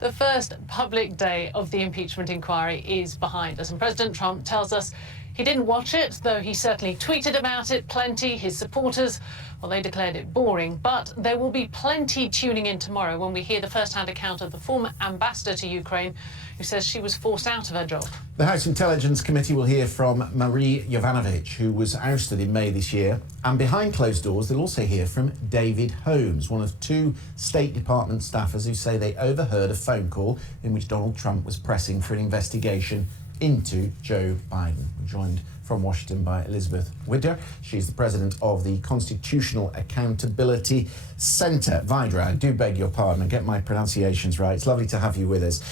The first public day of the impeachment inquiry is behind us, and President Trump tells us he didn't watch it, though he certainly tweeted about it plenty. His supporters, well, they declared it boring, but there will be plenty tuning in tomorrow when we hear the first-hand account of the former ambassador to Ukraine, who says she was forced out of her job. The House Intelligence Committee will hear from Marie Yovanovitch, who was ousted in May this year. And behind closed doors, they'll also hear from David Holmes, one of two State Department staffers who say they overheard a phone call in which Donald Trump was pressing for an investigation into Joe Biden. We're joined from Washington by Elizabeth Wydra. She's the president of the Constitutional Accountability Centre. Wydra, I do beg your pardon, I get my pronunciations right. It's lovely to have you with us.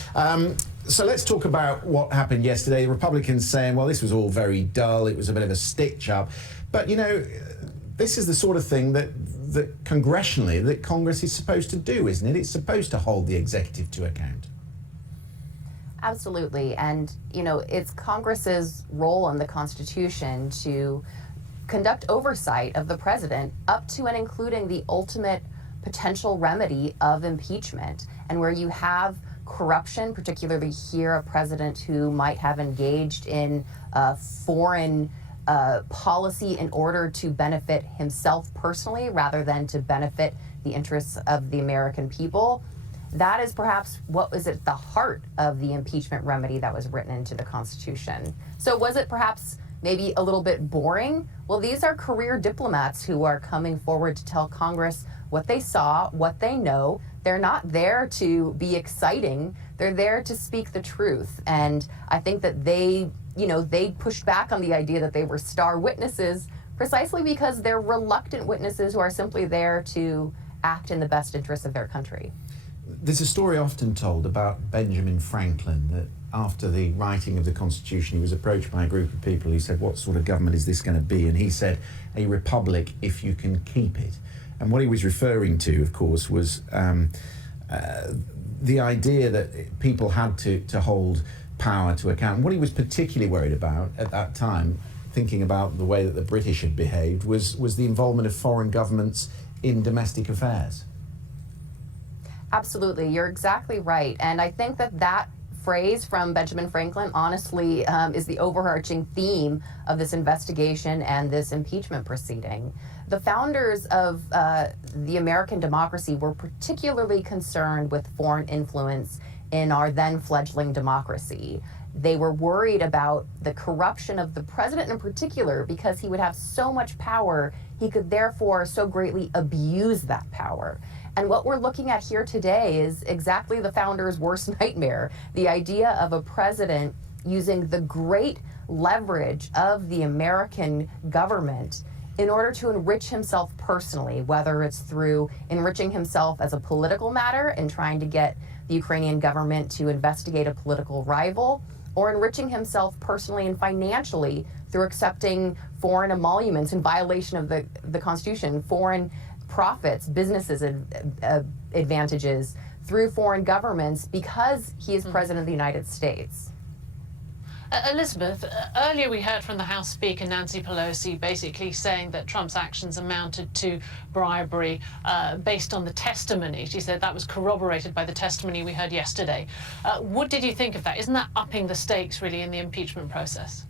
So let's talk about what happened yesterday. The Republicans saying, well, this was all very dull. It was a bit of a stitch-up. But, you know, this is the sort of thing that congressionally, that Congress is supposed to do, isn't it? It's supposed to hold the executive to account. Absolutely. And, you know, it's Congress's role in the Constitution to conduct oversight of the president up to and including the ultimate potential remedy of impeachment. And where you have corruption, particularly here, a president who might have engaged in foreign policy in order to benefit himself personally rather than to benefit the interests of the American people. That is perhaps what was at the heart of the impeachment remedy that was written into the Constitution. So was it perhaps maybe a little bit boring? Well, these are career diplomats who are coming forward to tell Congress what they saw, what they know. They're not there to be exciting. They're there to speak the truth. And I think that they pushed back on the idea that they were star witnesses precisely because they're reluctant witnesses who are simply there to act in the best interests of their country. There's a story often told about Benjamin Franklin, that after the writing of the Constitution, he was approached by a group of people who said, what sort of government is this going to be? And he said, a republic if you can keep it. And what he was referring to, of course, was the idea that people had to hold power to account. What he was particularly worried about at that time, thinking about the way that the British had behaved, was the involvement of foreign governments in domestic affairs. Absolutely, you're exactly right. And I think that phrase from Benjamin Franklin, honestly, is the overarching theme of this investigation and this impeachment proceeding. The founders of the American democracy were particularly concerned with foreign influence in our then fledgling democracy. They were worried about the corruption of the president in particular because he would have so much power, he could therefore so greatly abuse that power. And what we're looking at here today is exactly the founders' worst nightmare, the idea of a president using the great leverage of the American government in order to enrich himself personally, whether it's through enriching himself as a political matter and trying to get the Ukrainian government to investigate a political rival, or enriching himself personally and financially through accepting foreign emoluments in violation of the Constitution, foreign profits, businesses advantages through foreign governments because he is president of the United States. Elizabeth, earlier we heard from the House Speaker Nancy Pelosi basically saying that Trump's actions amounted to bribery based on the testimony. She said that was corroborated by the testimony we heard yesterday. What did you think of that? Isn't that upping the stakes really in the impeachment process?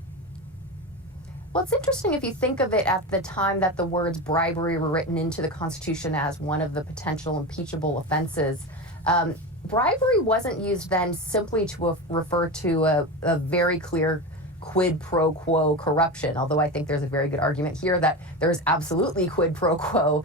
Well, it's interesting if you think of it at the time that the words bribery were written into the Constitution as one of the potential impeachable offenses. Bribery wasn't used then simply to refer to a very clear quid pro quo corruption, although I think there's a very good argument here that there is absolutely quid pro quo,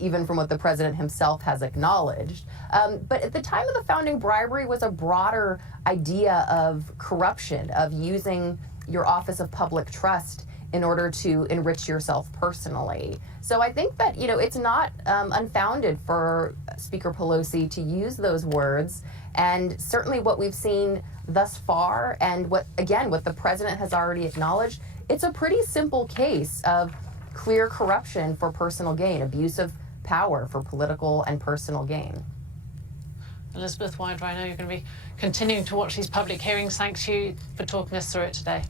even from what the president himself has acknowledged. But at the time of the founding, bribery was a broader idea of corruption, of using your office of public trust in order to enrich yourself personally. So I think that, you know, it's not unfounded for Speaker Pelosi to use those words. And certainly what we've seen thus far and what the president has already acknowledged, it's a pretty simple case of clear corruption for personal gain, abuse of power for political and personal gain. Elizabeth Wydra, I know you're going to be continuing to watch these public hearings. Thanks to you for talking us through it today.